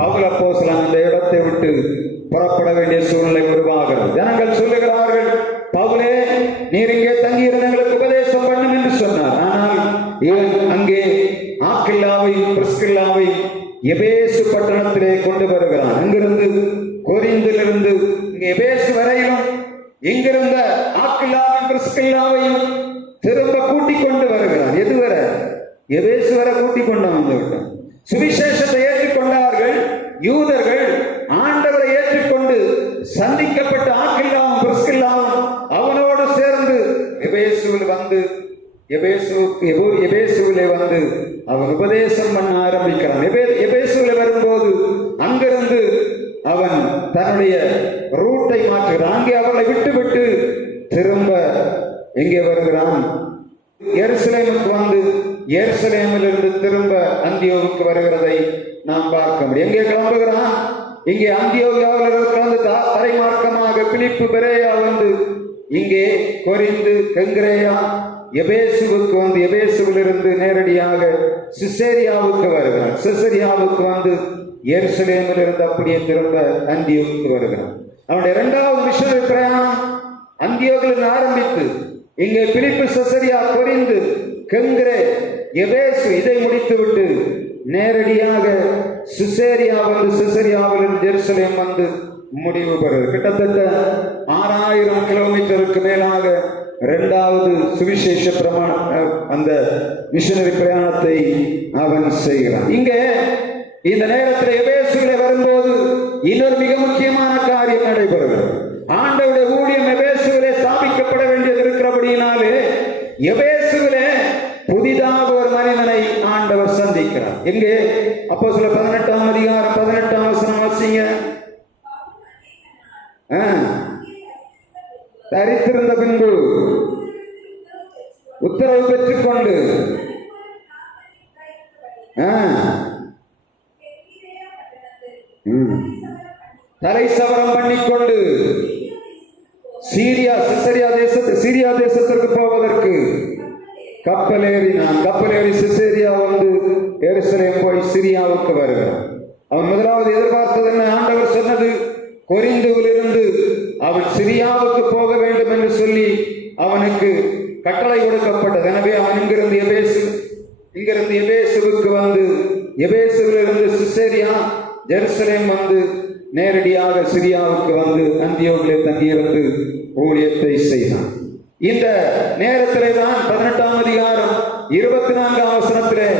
பவுல் அப்போஸ்தலன் அந்த இடத்தை விட்டு புறப்பட வேண்டிய சூழ்நிலை உருவாகிறது. ஜனங்கள் சொல்லுகிறார்கள், பவுலே, நீர் இங்கே தங்கியிருந்த எங்களுக்கு உபதேசம் பண்ணும் என்று சொன்னார். ஆனால் இவன் அங்கே ஆக்கில்லாவையும் பிரிஸ்கில்லாவையும் எபேசு பட்டணத்திலே கொண்டு வருகிறான். அங்கிருந்து கொரிந்திலிருந்து எபேசு வரையிலும் இங்கிருந்த ஆக்கில்லாவையும் பிரிஸ்கில்லாவையும் திரும்ப கூட்டிக் கொண்டு வருகிறான். எதுவரை? எபேசு வரை கூட்டிக் கொண்டு வந்து விட்டான். சுவிசேஷத்தை ஏற்றுக்கொண்டார்கள் யூதர்கள். ஆண்டவரை ஏற்றுக்கொண்டு சந்திக்கப்பட்ட ஆக்கில்லாவும் பிரிஸ்கில்லாவும் அவனோடு சேர்ந்து எபேசுவில் வந்து எபேசுவிலே வந்து அவன் உபதேசம் பண்ண ஆரம்பிக்கிறான். எபேசுவிலே வரும்போது அங்கிருந்து அவன் தன்னுடைய ரூட்டை மாற்றுகிறான். அங்கே அவர்களை விட்டு திரும்ப எங்கே வருகிறான்? எருசலேமுக்கு வந்து எருசலேமிலிருந்து திரும்ப அந்தியோகுக்கு வருகிறதை நாம் பார்க்க முடியும். எங்கே கிளம்புகிறான்? இங்கே அந்தியோகியாவில் கலந்து தரைமார்க்கமாக பிலிப்பு பெரேயா வந்து இங்கே கொரிந்து கெங்கிரேயா எபேசுவுக்கு வந்து எபேசுவிலிருந்து நேரடியாக சிசேரியாவுக்கு வருகிறார். சிசேரியாவுக்கு வந்து எருசலேமிலிருந்து அப்படியே திரும்ப அந்தியோகுக்கு வருகிறார். அவனுடைய இரண்டாவது மிஷனரி பிரயாணம் அந்தியோகிலிருந்து ஆரம்பித்து இங்கே பிலிப்பு, சிசேரியா, கொரிந்து, கெங்கிரே, எபேசு இதை முடித்துவிட்டு நேரடியாக சிசேரியா வந்து சிசேரியாவிலிருந்து ஜெருசலேம் வந்து முடிவு பெறுகிறது. கிட்டத்தட்ட 6000 கிலோமீட்டருக்கு மேலாக இரண்டாவது சுவிசேஷ அந்த மிஷனரி பிரயாணத்தை அவன் செய்கிறான். இங்கே இந்த நேரத்தில் எபேசுவிலே வரும்போது இன்னொரு மிக முக்கியமான காரியம் நடைபெறுகிறது. ஆண்டவருடைய ஊழியம் எபேசுவிலே ஸ்தாபிக்கப்பட வேண்டியது இருக்கிறபடியினாலே எபேசுவிலே புதிதாக ஒரு மனிதனை ஆண்டவர் சந்திக்கிறார். எங்கே? அப்போஸ்தலர் 18ஆம் அதிகாரம் 18ஆம் வசனம் வாசிங்க. தரித்திருந்த பின்பு உத்தரவு பெற்றுக்கொண்டு தலை சவரம் பண்ணிக்கொண்டு சீரியா தேசத்திற்கு போவதற்கு கப்பல் ஏறினான். கப்பல் ஏறி சிசேரியா வந்து எருசலேம் போய் சிரியாவுக்கு வருகிறான். அவன் முதலாவது எதிர்பார்த்தது என்ன? ஆண்டவர் சொன்னது கொரிந்துவிலிருந்து அவன் சிரியாவுக்கு போக வேண்டும் என்று சொல்லி அவனுக்கு கட்டளை கொடுக்கப்பட்டது. எனவே அவன் இங்கிருந்து எபேசுவுக்கு வந்து எபேசுவிலிருந்து சிசேரியா ஜெருசலேம் வந்து நேரடியாக சிரியாவுக்கு வந்து அந்தியோகிலே தங்கியிருந்து ஊழியத்தை செய்தான். இந்த நேரத்திலே தான் 18ஆம் அதிகாரம் 24ஆம் வசனத்திலே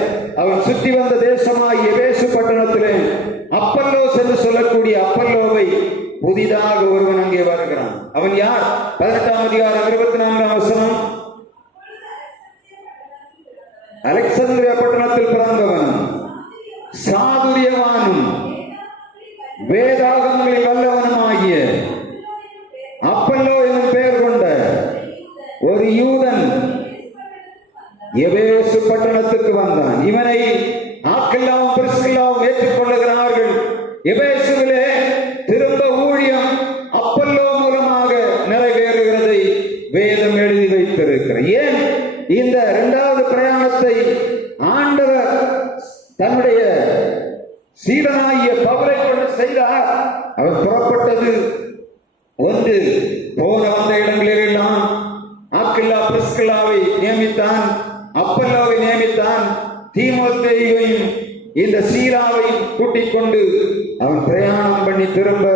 அவன் சுற்றி வந்த தேசமாய் எபேசு பட்டணத்திலே அப்பல்லோஸ் என்று சொல்லக்கூடிய அப்பல்லோவை புதிதாக ஒருவன் அங்கே வருகிறான். அவன் யார்? 18ஆம் அதிகாரம் 24ஆம் வசனம். அலெக்சாந்திரியா பட்டணத்தில் பிறந்தவன், சாதுரியவானும் வேதாகமங்களில் வல்லவனுமாகிய அப்பல்லோ என்னும் பெயர் கொண்ட ஒரு யூதன் எபேசு பட்டணத்துக்கு வந்தான். இவனை ஆக்கில்லாவும் பிரிஸ்கில்லாவும் ஏற்றுக்கொள்ளுகிறார்கள். எபேசுவிலே திரும்ப ஊழியம் அப்பல்லோ மூலமாக நிறைவேறுகிறதை வேதம் எழுதி வைத்திருக்கிறது. ஏன் இந்த இரண்டாவது பிரயாணத்தை ஆண்டவர் தன்னுடைய சீடனாகிய பவுலை கொண்டு செய்தார்? அவர் புறப்பட்டது ஒன்று, போன வந்த இடங்களில் எல்லாம் ஆக்கில்லா பிரிஸ்கில்லாவை நியமித்தான், அப்பல்லோவை நியமித்தான், தீமோத்தேயுவையும் இந்த சீலாவை கூட்டிக் கொண்டு அவன் பிரயாணம் பண்ணி திரும்ப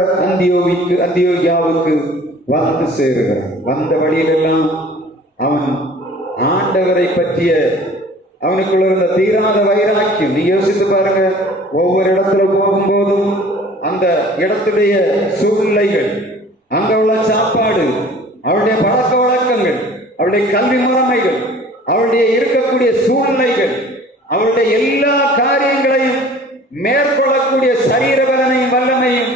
அந்தியோகியாவுக்கு வந்து சேருகிறான். வந்த வழியிலெல்லாம் அவன் ஆண்டவரை பற்றிய அவனுக்குள்ள இருந்த தீராத வைராக்கியம். நீ யோசித்து பாருங்க, ஒவ்வொரு இடத்துல போகும்போதும் அந்த இடத்துடைய சூழ்நிலைகள், அங்க உள்ள சாப்பாடு, அவருடைய பழக்க வழக்கங்கள், அவருடைய கல்வி முறைமைகள், அவருடைய இருக்கக்கூடிய சூழ்நிலைகள், அவருடைய எல்லா காரியங்களையும் மேற்கொள்ளக்கூடிய சரீர பலனையும் வல்லமையும்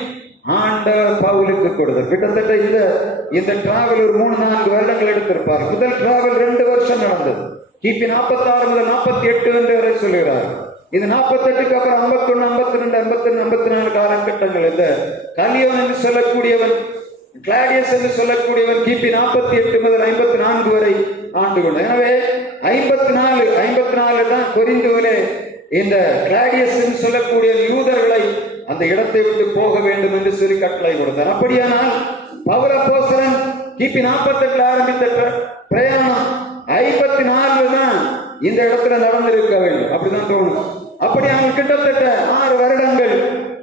ஆண்டவர் பவுலுக்கு கொடுத்தார். கிட்டத்தட்ட இந்த டிராவல் ஒரு 3-4 வருடங்கள் எடுத்திருப்பார். முதல் டிராவல் 2 வருஷம் நடந்தது. கிபி 46 முதல் 48 வரை சொல்லுகிறார். இது 48க்கு அப்புறம் 51, 52, 53, 54 காலகட்டங்கள். இந்த கலியோன் என்று சொல்லக்கூடியவன், கிளாடியஸ் என்று சொல்லக்கூடியவன் கிபி 48 முதல் 54 வரை ஆண்டு கொண்ட. எனவே 54 தான் கொரிந்துவிலே இந்த கிளாடியஸ் என்று சொல்லக்கூடிய யூதர்களை அந்த இடத்தை விட்டு போக வேண்டும் என்று சொல்லி கட்டளை கொடுத்தார். அப்படியானால் பவுல் அப்போஸ்தலன் கிபி 48 ஆரம்பித்த பிரயாணம் 54 தான் இந்த இடத்துல நடந்திருக்க வேண்டும், அப்படிதான் தோணும். அப்படி அவங்க கிட்டத்தட்ட 6 வருடங்கள்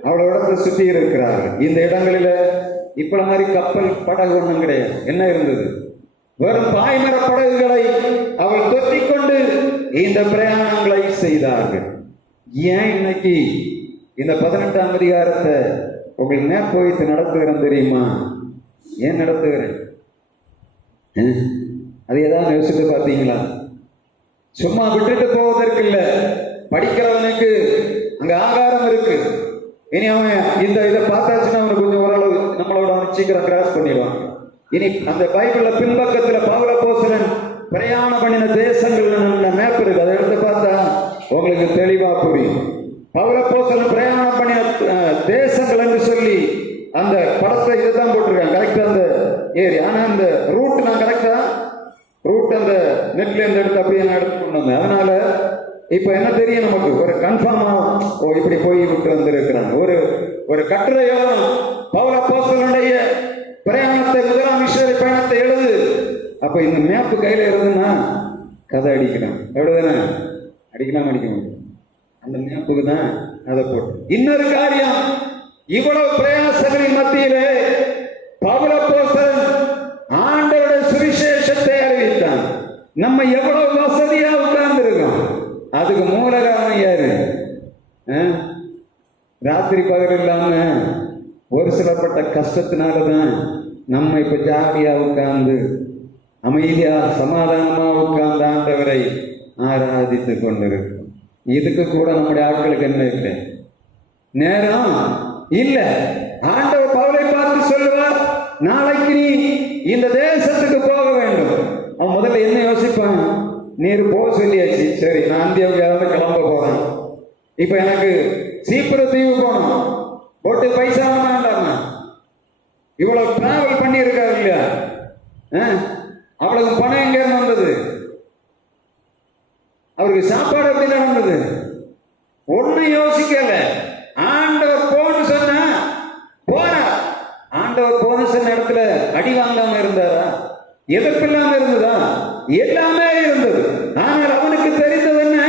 அவ்வளவு இடத்தை சுற்றி இருக்கிறார்கள். இந்த இடங்களில இப்ப மாதிரி கப்பல் படகு ஒன்றும் கிடையாது. என்ன இருந்தது? வெறும் பாய்மர படகுகளை அவள் தொத்திக்கொண்டு இந்த பிரயாணங்களை செய்தார்கள். ஏன் இன்னைக்கு இந்த 18ஆம் அதிகாரத்தை உங்களுக்கு மேப் போயிட்டு நடத்துகிறேன் தெரியுமா? ஏன் நடத்துகிறேன்? அது ஏதாவது யோசித்து பார்த்தீங்களா? சும்மா விட்டுட்டு போவதற்கு இல்ல. படிக்கிறவனுக்கு அங்க ஆகாரம் இருக்கு. இனி அவன் இதை பார்த்தாச்சுன்னா அவனுக்கு கொஞ்சம் ஓரளவு நம்மளோட அவன் சீக்கிரம் கிராஸ் பண்ணிடுவான். இனி அந்த பைபிள்ல பின்பக்கத்துல பவுல் அப்போஸ்தலன் பிரயாணம் பண்ணின தேசங்கள் மேப் இருக்கு. அதை எடுத்து பார்த்தா உங்களுக்கு தெளிவா புரியும். பவுல் அப்போஸ்தலன் பிரயாணம் பண்ணின தேசங்கள் என்று சொல்லி அந்த படத்தை இதுதான் போட்டிருக்காங்க. கரெக்டா அந்த ஏரியா. ஆனா அந்த ரூட் நான் கரெக்டா ரூட் அந்த நெட்ல இருந்து எடுத்து அப்படியே நான் எடுத்து கொண்டு வந்தேன். அதனால இப்ப என்ன தெரியும் நமக்கு ஒரு கன்ஃபார்மா இப்படி போய் விட்டு வந்திருக்கிறாங்க. ஒரு கட்டுரை எழுதணும். பவுல் அப்போஸ்தலனுடைய பிரயாணத்தை, முதலாம் மிஷனரி பயணத்தை எழுது. அப்ப இந்த மேப்பு கையில இருந்துன்னா கதை அடிக்கணும். எவ்வளவுதானே அடிக்கலாம், அடிக்க முடியும். அந்த மேப்புக்கு தான் அதை போட்டு. இன்னொரு காரியம், இவ்வளவு பிரயாசங்களின் மத்தியிலே பவுல் அப்போஸ்தலன் ஆண்டவருடைய சுவிசேஷத்தை அறிவித்தான். நம்ம எவ்வளவு வசதியா உட்கார்ந்து இருக்கோம். அதுக்கு மூல காரணம் யாரு? ராத்திரி பகல் இல்லாம ஒரு சிலப்பட்ட கஷ்டத்தினாலதான் நம்ம இப்ப ஜாலியா உட்கார்ந்து அமைதியா சமாதானமா உட்கார்ந்து ஆண்டவரை ஆராதித்துக் கொண்டிருக்கோம். இதுக்கு கூட நம்முடைய ஆட்களுக்கு என்ன இல்லை, நேரம் இல்ல. ஆண்டவர் பவுலை பார்த்து சொல்லுவார், நாளைக்கு நீ இந்த தேசத்துக்கு போக வேண்டும். அவன் முதல்ல என்ன யோசிப்பான்? நீர் போக சொல்லியாச்சு, சரி நான் இந்தியாவுக்கு கிளம்ப போறேன். இப்ப எனக்கு சீப்புர தீவு போகணும், போட்டு பைசா வேண்டாமா? இவ்வளவு டிராவல் பண்ணி இருக்காரு இல்லையா? அவ்வளவு பணம் எங்க இருந்து வந்தது? அவருக்கு சாப்பாடு எப்படி நடந்தது? ஒண்ணு யோசிக்கல. ஆண்டவர் போன்னு சொன்ன போனா. ஆண்டவர் போன சொன்ன இடத்துல அடி வாங்காம இருந்தாரா? எதிர்ப்பு இல்லாம இருந்ததா? எல்லாமே இருந்தது. ஆனால் அவனுக்கு தெரிந்தது என்ன?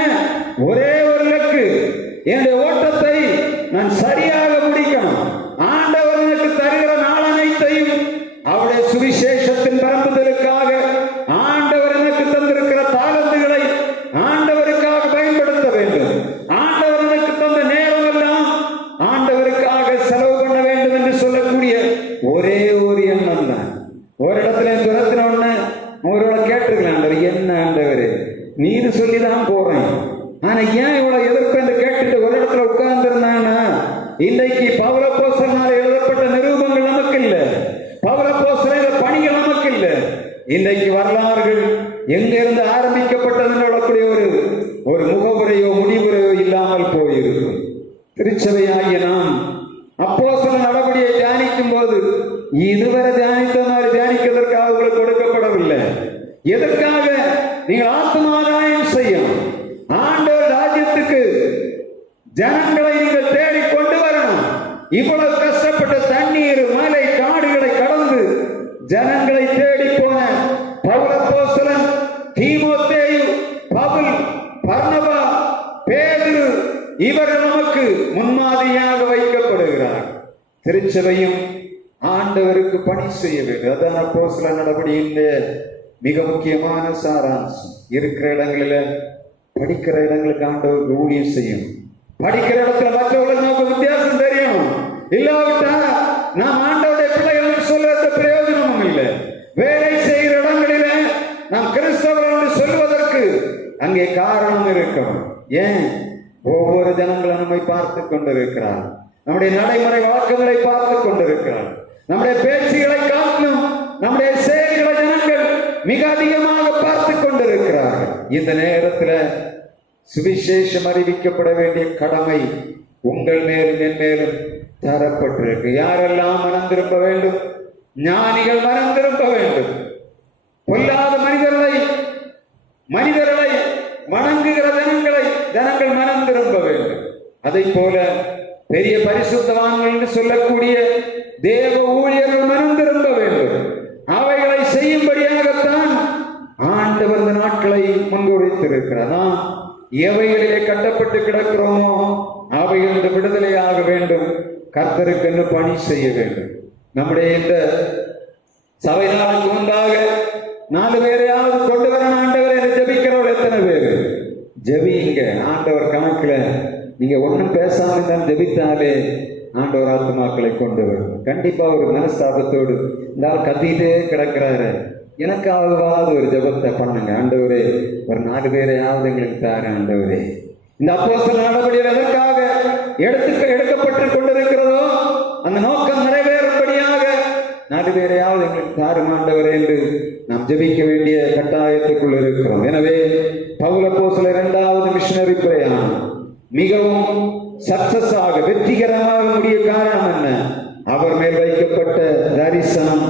ஒரே ஒரு இலக்கு, என்னுடைய ஓட்டத்தை நான் சரியாக முடிக்கணும். ஆண்டவர் எனக்கு தருகிற நாள் அனைத்தையும் அவருடைய சுவிசேஷத்தின் பரப்புதலுக்காக, ஆண்டவர் எனக்கு தந்திருக்கிற தாளந்துகளை ஆண்டவருக்காக பயன்படுத்த வேண்டும். ஆண்டவர் எனக்கு தந்த நேரம் எல்லாம் ஆண்டவருக்காக செலவு பண்ண வேண்டும் என்று சொல்லக்கூடிய ஒரே ஒரு எண்ணம் தான். ஒரு இடத்துல துரத்தின ஒண்ணு அவரோட கேட்டிருக்கலாம், ஆண்டவர் என்ன ஆண்டவர் நீரு சொல்லிதான் போறேன், ஆனா ஏன் இவ்வளவு எதிர்ப்பு என்று கேட்டுட்டு ஒரு இடத்துல உட்கார்ந்து இருந்தாங்கன்னா, இன்றைக்கு பவுல் அப்போஸ்தலனால் எழுதப்பட்ட நிரூபங்கள் நமக்கு இல்ல, பவுல் அப்போஸ்தலர் பணிகள் நமக்கு இல்ல. இன்றைக்கு வரலாறுகள் எங்கிருந்து ஆரம்பிக்கப்பட்டதுன்னு சொல்லக்கூடிய ஒரு முகவுரையோ முடிவுரையோ இல்லாமல் போயிருக்கும். திருச்சபையாகிய நாம் அப்போஸ்தலர் நடவடிக்கையை தியானிக்கும் போது இதுவரை தியானித்த மாதிரி தியானிக்கிறதற்காக உங்களுக்கு கொடுக்கப்படவில்லை. எதற்காக? நீங்கள் ஆத்மாதாயம் செய்யணும். ஆண்டவர் ராஜ்யத்துக்கு ஜனங்களை நீங்கள் தேடி கொண்டு வரணும். இவ்வளவு கஷ்டப்பட்ட தண்ணீர் மலை காடுகளை கடந்து ஜனங்களை தேடி போன பவுல் அப்போஸ்தலன், தீமோத்தேயு, பவுல், பர்னபா, பேதுரு, இவர்கள் நமக்கு முன்மாதிரியாக வைக்கப்படுகிறார். திருச்சபையும் ஆண்டவருக்கு பணி செய்ய வேண்டும். அதான் அப்போஸ்தலர் நடவடிக்கையின் மிக முக்கியமான சாராம்சம். இருக்கிற இடங்களில, படிக்கிற இடங்களுக்கு ஆண்டவருக்கு ஊழியம் செய்யும். படிக்கிற இடத்துல மற்றவர்களுக்கு நமக்கு வித்தியாசம் தெரியணும். இல்லாவிட்டா நாம் ஆண்டவருடைய பிள்ளைகள் சொல்றது பிரயோஜனமும் இல்லை. வேலை செய்கிற இடங்களில நாம் கிறிஸ்தவர்கள் சொல்வதற்கு அங்கே காரணம் இருக்கணும். ஏன்? ஒவ்வொரு ஜனங்களும் நம்மை பார்த்து கொண்டிருக்கிறார். நம்முடைய நடைமுறை வழக்கங்களை பார்த்து கொண்டிருக்கிறார். நம்முடைய பேச்சுகளை காட்டிலும் நம்முடைய செயல்களை ஜனங்கள் மிக அதிகமாக பார்த்து கொண்டிருக்கிறார்கள். இந்த நேரத்தில் சுவிசேஷம் அறிவிக்கப்பட வேண்டிய கடமை உங்கள் மேலும் என் மேலும் தரப்பட்டிருக்கு. யாரெல்லாம் மனம் திரும்ப வேண்டும்? ஞானிகள் மனம் திரும்ப வேண்டும். பொல்லாத மனிதர்களை வணங்குகிற ஜனங்கள் மனம் திரும்ப வேண்டும். அதை போல பெரிய பரிசுத்தவான்கள் என்று சொல்லக்கூடிய தேவ ஊழியர்கள் மனம் திரும்ப வேண்டும். அவைகளை செய்யும்படியாகத்தான் ஆண்டவர் இந்த நாட்களை முன்குறித்திருக்கிறார். நாம் எவைகளிலே கட்டப்பட்டு கிடக்கிறோமோ அவைகளிலிருந்து விடுதலையாக வேண்டும். கர்த்தருக்கு என்று பணி செய்ய வேண்டும். நம்முடைய இந்த சபை நாளுக்கு முன்பாக 4 பேரையாவது கொண்டு வர ஆண்டவர் என்று ஜெபிக்கிறவர் எத்தனை பேர்? ஜெபிங்க. ஆண்டவர் கணக்குல நீங்க ஒன்றும் பேசாம தான் ஜெபித்தாலே ஆண்டவர் ஆத்துமாக்களை கொண்டு வரும். கண்டிப்பா ஒரு மனஸ்தாபத்தோடு இந்த ஆள் கத்திட்டே கிடக்கிறாரு, எனக்காகவாவது ஒரு ஜெபத்தை பண்ணுங்க ஆண்டவரே, ஒரு 4 பேரையாவது எங்களுக்கு தாரு ஆண்டவரே. இந்த அப்போஸ்தலர் நடவடிக்கைகள் எதற்காக எடுக்கப்பட்டு கொண்டிருக்கிறதோ அந்த நோக்கம் நிறைவேறும்படியாக 4 பேரையாவது எங்களுக்கு தாரும் ஆண்டவரே என்று நாம் ஜெபிக்க வேண்டிய கட்டாயத்துக்குள் இருக்கிறோம். எனவே பவுல் அப்போஸ்தலர் 2வது மிஷனரி பிரயாணம் மிகவும் சக்சஸாக வெற்றிகரமாக முடிய காரணம் என்ன? அவர் மேல் வைக்கப்பட்ட தரிசனம்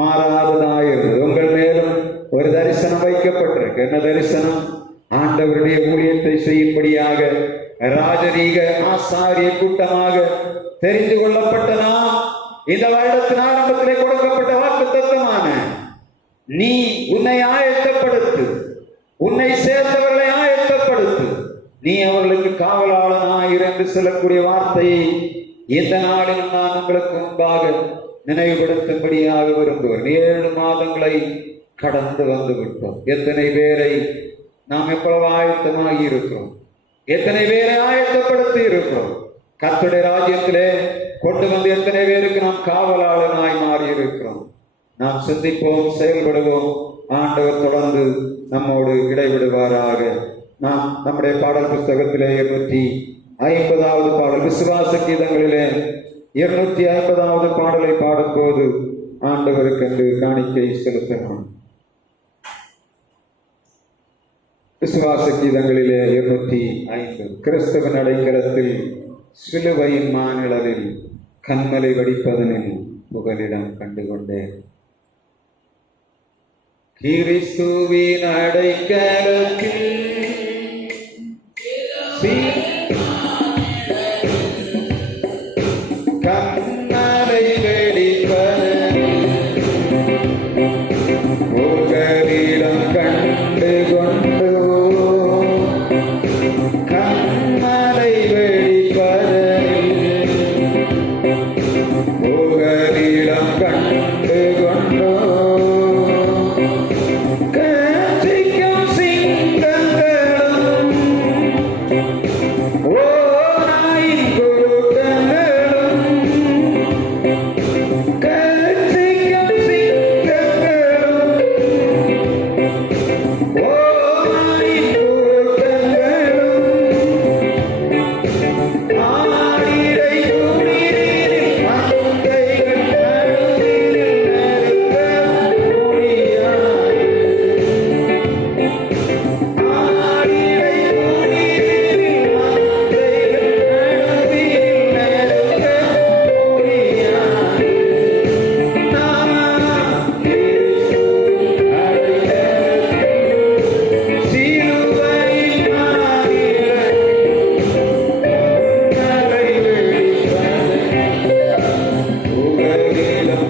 மாறாததாயிருந்தது. உங்கள் மேலும் ஒரு தரிசனம் வைக்கப்பட்டிருக்கு. என்ன தரிசனம்? ஆண்டவருடைய ஊழியத்தை செய்யும்படியாக ராஜரீக ஆசாரிய கூட்டமாக தெரிந்து கொள்ளப்பட்ட நாம் இந்த வருடத்தின் ஆரம்பத்திலே கொடுக்கப்பட்ட வாக்குத்தத்தமான நீ உன்னை ஆயத்தப்படுத்து, உன்னை சேர்ந்தவர்களை ஆயத்தப்படுத்து, நீ அவர்களுக்கு காவலாளனாயிரு என்று சொல்லக்கூடிய வார்த்தையை இந்த நாளில் நான் உங்களுக்கு முன்பாக நினைவுபடுத்தும்படியாக விரும்புகிறேன். 7 மாதங்களை கடந்து வந்து விட்டோம். எத்தனை பேரை நாம் எவ்வளவு ஆயத்தமாகி இருக்கிறோம்? எத்தனை பேரை ஆயத்தப்படுத்தி இருக்கிறோம்? கர்த்தருடைய ராஜ்யத்திலே கொண்டு வந்து எத்தனை பேருக்கு நாம் காவலாளனாய் மாறி இருக்கிறோம்? நாம் சிந்திப்போம், செயல்படுவோம். ஆண்டவர் தொடர்ந்து நம்மோடு இடைவிடுவாராக. நாம் நம்முடைய பாடல் புஸ்தகத்திலே 250வது பாடல், விசுவாச கீதங்களிலே 250வது பாடலை பாடும்போது ஆண்டவருக்கு என்று காணிக்கை செலுத்தணும். விசுவாச கீதங்களிலே 205 கிறிஸ்தவன் அடைக்கலத்தில் சிலுவையின் மாநிலத்தில் கண்மலை வடிப்பதனில் புகலிடம் கண்டுகொண்டேன். கிறிஸ்துவின் அடைக்கலத்தில் கண்மலை வெடிப்பதனில் புகலிடம் கண்டு கொண்டு கண்மலை வெடிப்பதனில் புகலிடம் கண்டு கொண்டோ கர்த்திக்கும் சிங்கங்களும் ஓராயின் கூட்டங்களும் கர்த்திக்கும் சிங்கங்களும் ஓராயின் கூட்டங்களும் ஆடிரை குளிரில் மந்தைகள் நடுவினில் நெருக்க முடியாய். ஆடிரை குளிரில் மந்தைகள் நடுவினில் நெருக்க முடியாய். நான் கிறிஸ்துவின் அடைக்கலத்தில் சிலுவையின் மாநிலத்தில் கண்மலை வெடிப்பதனில் புகலிடம்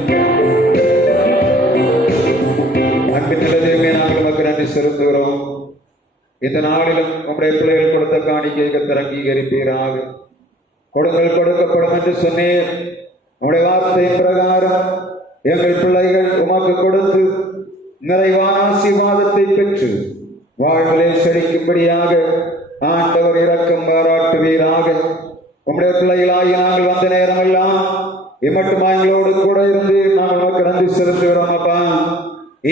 அன்பின் நிலதேவே நாங்கள் உமக்கு நன்றி செலுத்துகிறோம். இந்த நாளிலும் உம்முடைய பிள்ளைகள் கொடுத்த காணிக்கையை கர்த்தர் அங்கீகரிப்பீராக. கொடுங்கள் கொடுக்கப்படும் என்று சொன்னேன். உம்முடைய வார்த்தையின் பிரகாரம் எங்கள் பிள்ளைகள் உமக்கு கொடுத்து நிறைவான ஆசீர்வாதத்தை பெற்று வாழ்விலே செழிக்கும்படியாக ஆண்டவர் இரக்கம் பாராட்டுவீராக. உம்முடைய பிள்ளைகளாகி நாங்கள் வந்த நேரமெல்லாம் இம்மட்டுமா எங்களோடு கூட இருந்து நாங்கள் உமக்கு நன்றி செலுத்துகிறோம். அப்பா,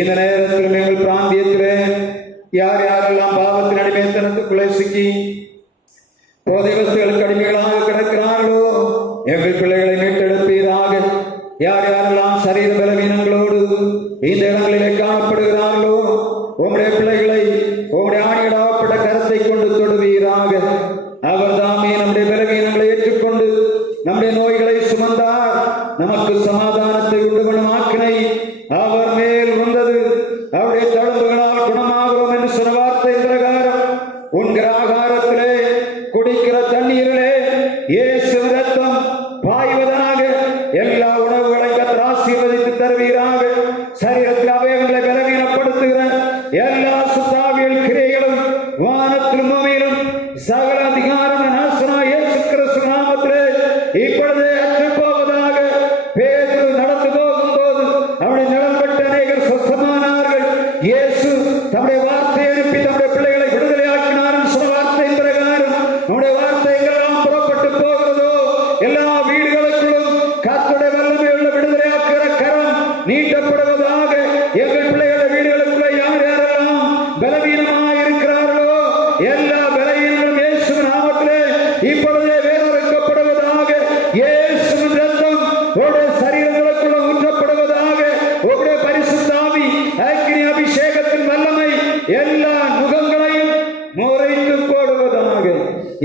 இந்த நேரத்தில் எங்கள் பிராந்தியத்திலே யார் யாரெல்லாம் பாவத்தின் அடிமைத்தனத்துக்குள்ளே சிக்கி போதை வஸ்துகளுக்கு அடிமைகளாக கிடக்கிறார்களோ எங்கள் பிள்ளைகளை மீட்டெடுப்பீராக. யார் யாரெல்லாம் சரீர பலவீனங்களோடு இந்த இடங்களிலே காணப்படுகிறார்களோ உம்முடைய பிள்ளைகளை உம்முடைய ஆணியிடாப்பட்ட கரத்தை கொண்டு தொடுவீராக. அவர் தாமே நம்முடைய பலவீனங்களை ஏற்றுக்கொண்டு நம்முடைய நோய்களை சுமந்தார். நமக்கு சமாதானத்தை உண்டு பண்ணும் ஆக்கினை அவர் மேல் வந்தது. அவருடைய தழும்புகளால் குணமாகிறோம் என்று சொன்ன வார்த்தை பிரகாரம் உண்கிற ஆகாரத்திலே குடிக்கிற தண்ணீரிலே இயேசு இரத்த தருவீராக. சரீரத்தில் அவயவங்களை பலவீனப்படுத்துகிற எல்லா சுத்தாவியல் கிரியைகளும் வானத்திலும் பூமியிலும் சகல அதிகாரம் நாசனாய் இயேசு கிறிஸ்து நாமத்திலே இப்பொழுதே அற்று போவதாக. பேதுரு நடந்து போகும்போது அவருடைய நிலம்பட்ட அநேகர் சொஸ்தமானார்கள். இயேசு தம்முடைய வார்த்தையை அனுப்பி தம்முடைய பிள்ளைகளை விடுதலையாக்கினார். சொன்ன வார்த்தையின் பிரகாரம் நம்முடைய வார்த்தை எங்கெல்லாம் புறப்பட்டு போகிறதோ எல்லா வீடுகளுக்குள்ளும் கர்த்தருடைய வல்லமை உள்ள விடுதலையாக்குகிற கரம் நீட்டப்படுவதாக. எங்கள் பிள்ளைகளுடைய வீடுகளுக்குள்ள யார் யாரெல்லாம் பலவீனமாக இருக்கிறார்களோ எல்லா பலவீனங்களும் இயேசுவின் நாமத்திலே இப்பொழுதே வேறறுக்கப்படுவதாக. இயேசுவின் இரத்தம் உடைய சரீரங்களுக்குள்ள ஊற்றப்படுவதாக. உடைய பரிசுத்த ஆவி அக்கினி அபிஷேகத்தின் வல்லமை எல்லா முகங்களையும் முறைத்து போடுவதாக.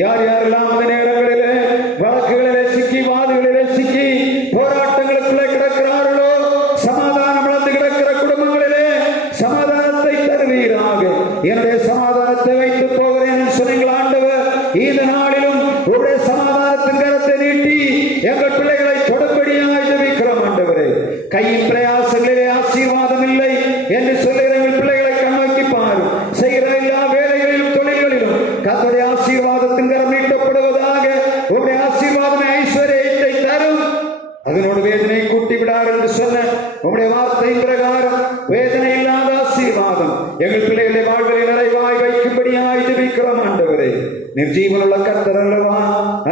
யார் யாரெல்லாம் அந்த நேரங்களிலே வழக்குகளிலே சிக்கி வாதுகளிலே சிக்கி போராட்டங்களுக்குள்ளே கிடக்கிறார்களோ சமாதானம் இழந்து கிடக்கிற குடும்பங்களிலே சமாதானத்தை தருவீராக. என்னுடைய சமாதானத்தை வைத்து போகிறேன் சொன்னீங்கள் ஆண்டவர். இந்த நாளிலும் உடைய சமாதானத்தின் கரத்தை நீட்டி எங்கள் பிள்ளைகளை தொடும்படியாய் ஜெபிக்கிறோம் ஆண்டவரே. கையின் பிரயாசங்களிலே ஆசீர்வாதம் இல்லை என்று சொல்லுகிற எங்கள் பிள்ளைகளை கண்ணோக்கி பாரும். செய்கிற எல்லா வேலைகளிலும் தொழில்களிலும் கர்த்தருடைய ஆசீர்வாதத்தின் கரம் நீட்டப்படுவதாக. உடைய ஆசீர்வாதமே ஐஸ்வர்யத்தை தரும். அதனோடு வேதனை கூட்டி விடார் என்று சொன்ன உங்களுடைய வார்த்தையின் பிரகாரம் வேதனை இல்லாத ஆசீர்வாதம் எங்கள் பிள்ளைகளை வாழ்வை நிறைவாய் வைக்கும்படியாய் ஜெபிக்கிறோம் ஆண்டவரே. நிர்ஜீவனுள்ள கர்த்தர் அல்லவா,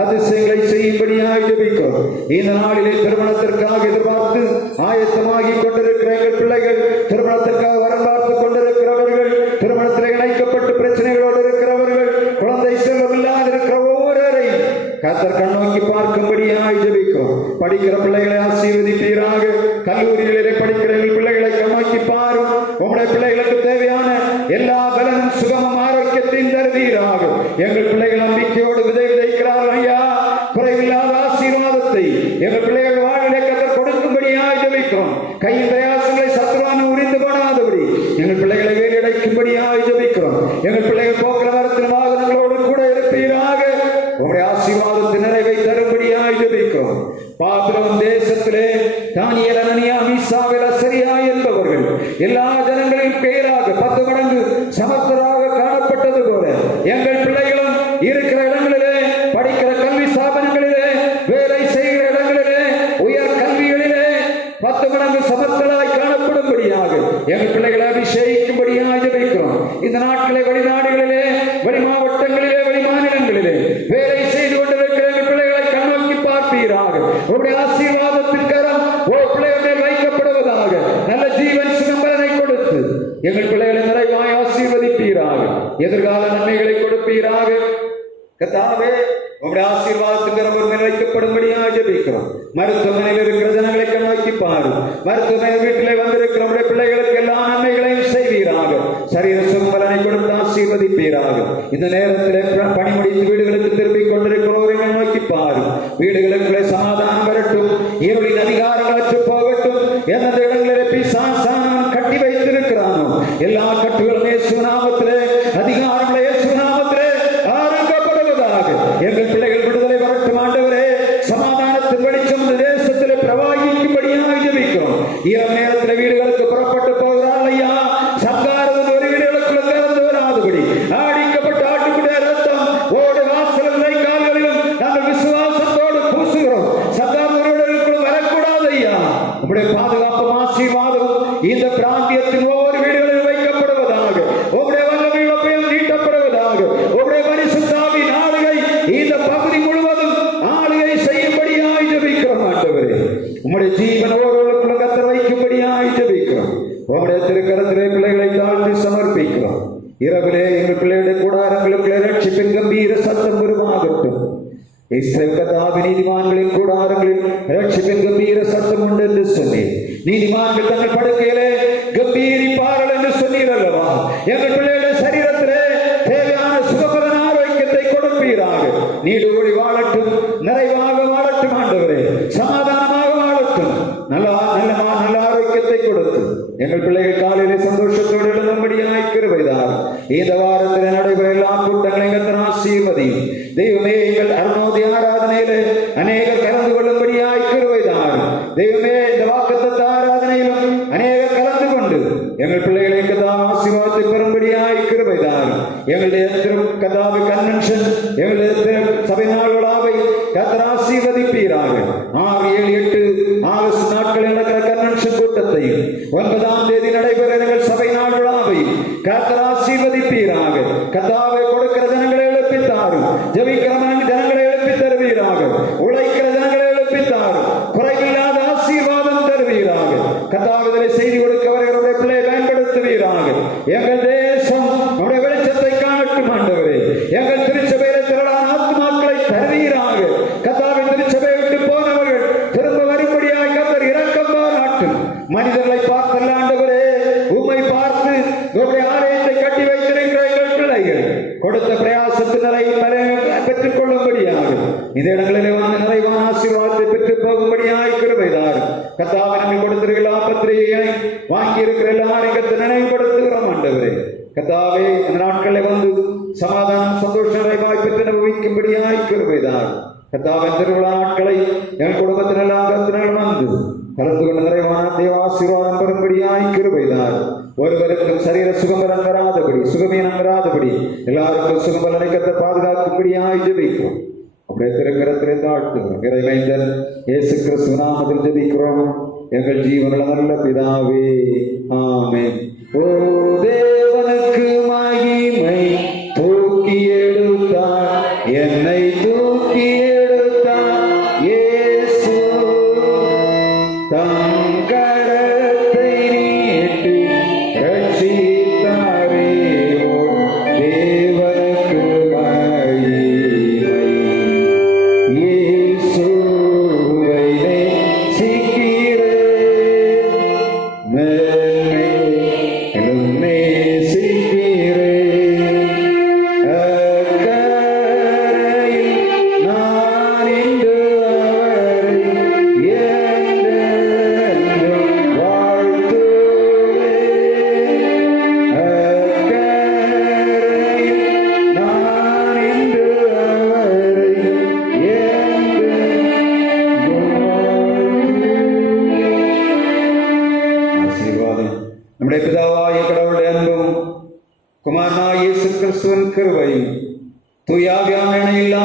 அதிசயங்களை செய்யும்படியாய் ஜெபிக்கிறோம். இந்த நாளிலே திருமணத்திற்காக எதிர்பார்த்து ஆயத்தமாகி கொண்டிருக்கிற எங்கள் பிள்ளைகள், திருமணத்திற்காக வரம் பார்த்து கொண்டிருக்கிறவர்கள், திருமணத்தில் இணைக்கப்பட்டு பிரச்சனைகளோடு இருக்கிறவர்கள், குழந்தை செல்வம் இல்லாது இருக்கிற ஒவ்வொருவரையும் கர்த்தர் கண்ணோக்கி பார்க்கும்படியாய் ஜெபிக்கிறோம். படிக்கிற பிள்ளைகளை ஆசீர்வதிப்பீராக. கல்லூரிகளிலே படிக்கிற எங்கள் பிள்ளைகளை கண்ணோக்கி பாரும். உங்களுடைய பிள்ளைகளுக்கு தேவையான எல்லா பலனும் சுகமும் ஆரோக்கியத்தையும் தருவீராக. எங்கள் பிள்ளைகள் நம்பிக்கையோடு விதைக்கிறார்கள் ஐயா. குறைவில்லாத ஆசீர்வாதத்தை எங்கள் பிள்ளைகள் வாழ்விலே கர்த்தர் கொடுக்கும்படியாய் ஜெபிக்கிறோம். கையின் பிரயாசங்களை சத்துருவான உரிந்து போடாதபடி எங்கள் பிள்ளைகளை வேலையடைக்கும்படியாய் ஜெபிக்கிறோம். எங்கள் பிள்ளைகள் போக்கிற வரத்தில் வாகனங்களோடு கூட இருப்பீராக. உங்களுடைய ஆசீர்வாதத்தின் நிறைவை தரும்படியாய் ஜெபிக்கிறோம். பாபிலோன் தேசத்திலே தானியேல், அனனியா, மீசாவேல், அசரியா என்பவர்கள் எல்லா ஜனங்களின் பெயராக 10 மடங்கு சமர்த்தராக காணப்பட்டது போல எங்கள் பிள்ளைகளும் இருக்கிற இடங்களிலே, படிக்கிற கல்வி ஸ்தாபனங்களிலே, வேலை செய்கிற இடங்களிலே, உயர் கல்விகளிலே 10 மடங்கு சமர்த்தராய் காணப்படும்படியாக எங்கள் பிள்ளைகளை அபிஷேகிக்கும்படியாக ஜெபிக்கிறோம். இந்த நாட்களை வெளிநாடுகளிலே, வெளி மாவட்டங்களிலே, வெளி மாநிலங்களிலே வேலை செய்து கொண்டிருக்கிற எங்கள் பிள்ளைகளை கண்ணோக்கி பார்ப்பீராக. உங்களுடைய ஆசீர்வாதத்தின் கரம் பிள்ளைகள் வைக்கப்படுவதாக. நல்ல ஜீவன் சுகம்பலனை கொடுத்து எங்கள் பிள்ளைகளை நிறைவாய் ஆசீர்வதிப்பீராக. எதிர்கால நன்மைகளை கொடுப்பீராக. கர்த்தாவே, உங்களுடைய ஆசீர்வாதத்தின் கரம் வைக்கப்படும்படியாக ஜெபிக்கிறோம். மருத்துவமனையில் இருக்கிற ஜனங்களை கண்ணோக்கி பாரும். மருத்துவமனை வீட்டிலே வந்திருக்கிற நம்முடைய பிள்ளைகளுக்கு எல்லா நன்மைகளையும் செய்வீராக. சரீர சுகம்பலனை கொடுத்து ஆசீர்வதிப்பீராக. இந்த நேரத்திலே பணி முடித்து வீடுகளுக்கு திரும்பிக் கொண்டிருக்கிறவர்களை நோக்கி பாரும். வீடுகளுக்குள்ளே சமாதானம் வரட்டும். இருளின் அதிகாரங்கள் அற்று போகட்டும். எந்தெந்த இடங்களிலே பிசாசானவன் கட்டி வைத்திருக்கிறானோ எல்லா கட்டுகளும் இயேசு நாமத்திலே, அதிகாரங்களை இயேசு நாமத்திலே ஆரம்பிக்கப்படுவதாக. எங்கள் பிள்ளைகள் விடுதலை வரட்டும் ஆண்டவரே. சமாதானத்தின் வெளிச்சம் இந்த தேசத்திலே பிரவாகிக்கும்படியாக ஜெபிக்கிறோம். இரவு நேரத்தில் வீடுகளுக்கு புறப்பட்டு போகிறாள் ஐயா. சங்காரதன் ஒரு வீடுகளுக்குள்ள திறந்து வராதபடி ஆடிக்கப்பட்ட ஆட்டுக்குடைய ரத்தம் ஓடு வாசல்களை கால்களிலும் நாங்கள் விசுவாசத்தோடு பூசுகிறோம். சங்காரதனுக்குள்ள வரக்கூடாது ஐயா. உங்களுடைய பாதுகாப்பும் ஆசீர்வாதமும் இந்த பிராந்தியத்தின் ஒவ்வொரு வீடுகளில் வைக்கப்படுவதாக. உங்களுடைய வல்லமை அப்பயம் நீட்டப்படுவதாக. உங்களுடைய பரிசுத்த ஆவி நாளுகை இந்த பகுதி முழுவதும் ஆளுகை செய்யும்படியாய் ஜெபிக்கிறோம் ஆண்டவரே. உங்களுடைய ஜீவன் ஒவ்வொருவருக்குள்ள கர்த்தர் வைக்கும்படியாய் ஜெபிக்கிறோம். உங்களுடைய திருக்கரத்திலே பிள்ளைகளை தாழ்த்தி சமர்ப்பிக்கிறோம். இரவிலே எங்கள் பிள்ளைகளுடைய கூடாரங்களுக்குள்ளே ரட்சிப்பின் கம்பீர சத்தம் உருவாகட்டும். இஸ்ரவேல் கர்த்தாவே, நீதிமான்களின் கூடாரங்களில் ரட்சிப்பின் கம்பீர சத்தம் உண்டு என்று சொன்னீர். நீதிமான்கள் தங்கள் படுக்கையிலே கம்பீரிப்பார்கள் என்று சொன்னீர் அல்லவா. எங்கள் பிள்ளைகளுடைய சரீரத்திலே தேவையான சுகபலன் ஆரோக்கியத்தை கொடுப்பீராக. நீடூழி வாழட்டும், நிறைவாக வாழட்டும் ஆண்டவரே. சமாதானமாக வாழட்டும். நல்ல ஆரோக்கியத்தை கொடுத்து எங்கள் பிள்ளைகள் காலையிலே சந்தோஷத்தோடு எழுதும்படியாய் கிருபைதார். இந்த வாரத்தில் நடைபெற எல்லா கூட்டங்களையும் கர்த்தர் ஆசீர்வதியும். தெய்வமே, எங்கள் அருணோதய ஆராதனையிலே அநேகர் கலந்து கொள்ளும்படியாய் கிருபைதார். தெய்வமே, இந்த வாக்குத்தத்த ஆராதனையில் எங்கள் பிள்ளைகளை கதாவை ஆசீர்வாதத்தை பெறும்படியாய் கிருபை தாரும். எங்களுடைய கதாவை கன்வென்ஷன், எங்களுடைய சபை நாள் விழாவை கர்த்தர் ஆசீர்வதிப்பீராக. 6, 7, 8 ஆகஸ்ட் நாட்களில் நடக்கிற கன்வென்ஷன் கூட்டத்தையும் 9ஆம் தேதி நடைபெற எங்கள் சபை நாள் விழாவையும் கர்த்தர் ஆசீர்வதிப்பீராக. கதாவை கொடுக்கிற ஜனங்களை எழுப்பித்தாரும், ஜெபிக்கிற ஜனங்களை எழுப்பி தருவீராக, உழைக்கிற ஜனங்களை எழுப்பித்தாரும், குறைவில்லாத ஆசீர்வாதம் தருவீராக. கதாவிதலை செய்தி கொடுக்க அவர்களுடைய பிள்ளை பயன்படுத்துவீராக. எங்கள் தேசம் நம்முடைய வெளிச்சத்தை காணட்டும் ஆண்டவரே. எங்கள் திருச்சபையில திரளான ஆத்மாக்களை தருவீராக. கதாவின் திருச்சபையை விட்டு போனவர்கள் திரும்ப வரும்படியாக கர்த்தர் இரக்கம் பாராட்டும். மனிதர்களை பார்த்தல்ல ஆண்டவரே, உம்மை பார்த்து உங்களுடைய ஆலயத்தை கட்டி வைத்திருக்கிற எங்கள் பிள்ளைகள் கொடுத்த பிரயாசத்தின் பெற்றுக் கொள்ளும்படியாக இந்த இடங்களிலே வந்து நிறைவான ஆசீர்வாதத்தை பெற்று போகும்படியாக கிருபைதார். கர்த்தாவே, நம்மை கொடுத்திருக்கிற பத்திரிகையை வாங்கி இருக்கிற எல்லாரையும் கர்த்தர் நினைவுபடுத்துகிறோம் ஆண்டவரே. கர்த்தாவே, அந்த நாட்களில் வந்து சமாதானம் சந்தோஷ நிறைவாய் பெற்று அனுபவிக்கும்படியாக கிருபைதார். கர்த்தாவே, திருவிழா நாட்களை எங்கள் குடும்பத்தினெல்லாம் கர்த்தர் வந்து கலந்து கொண்ட நிறைவான தேவாசீர்வாதம் பெறும்படியாய் கிருபைதார். ஒருவருக்கும் சரீர சுகபலன் வராதபடி, சுகமீனம் வராதபடி எல்லாருக்கும் சுகபலனை கர்த்தர் பாதுகாக்கும்படியாய் ஜெபிக்கிறோம். அப்படியே திருக்கரத்திலே தாழ்த்துகிறோம். இறைமைந்தன் இயேசு கிறிஸ்து நாமத்தில் ஜெபிக்கிறோம் எங்கள் ஜீவனுள்ள நல்ல பிதாவே, ஆமென். ஓ தேவனுக்கு மகிமை, தூக்கி எடுத்தார் என்னை, தூக்கி எடுத்தார் இயேசு. தம் கரத்தை நீட்டி ரட்சித்தாரே. ஓ தேவனுக்கு மகிமை, இயேசுவை நேசிக்கிறேன், மேன்மேலும் நேசிக்கிறேன். அக்கரையில் நான் இன்று அவரை என்றென்றும் வாழ்த்துவேன். அக்கரையில் நான் இன்று அவரை என்றென்றும் வாழ்த்துவேன். ஆசீர்வாதம். நம்முடைய பிதாவாகிய கடவுளுடைய அன்பும் குமாரனாகிய இயேசு கிறிஸ்துவின் கிருபையும் தூய ஆவியானவரின் இணையில்லா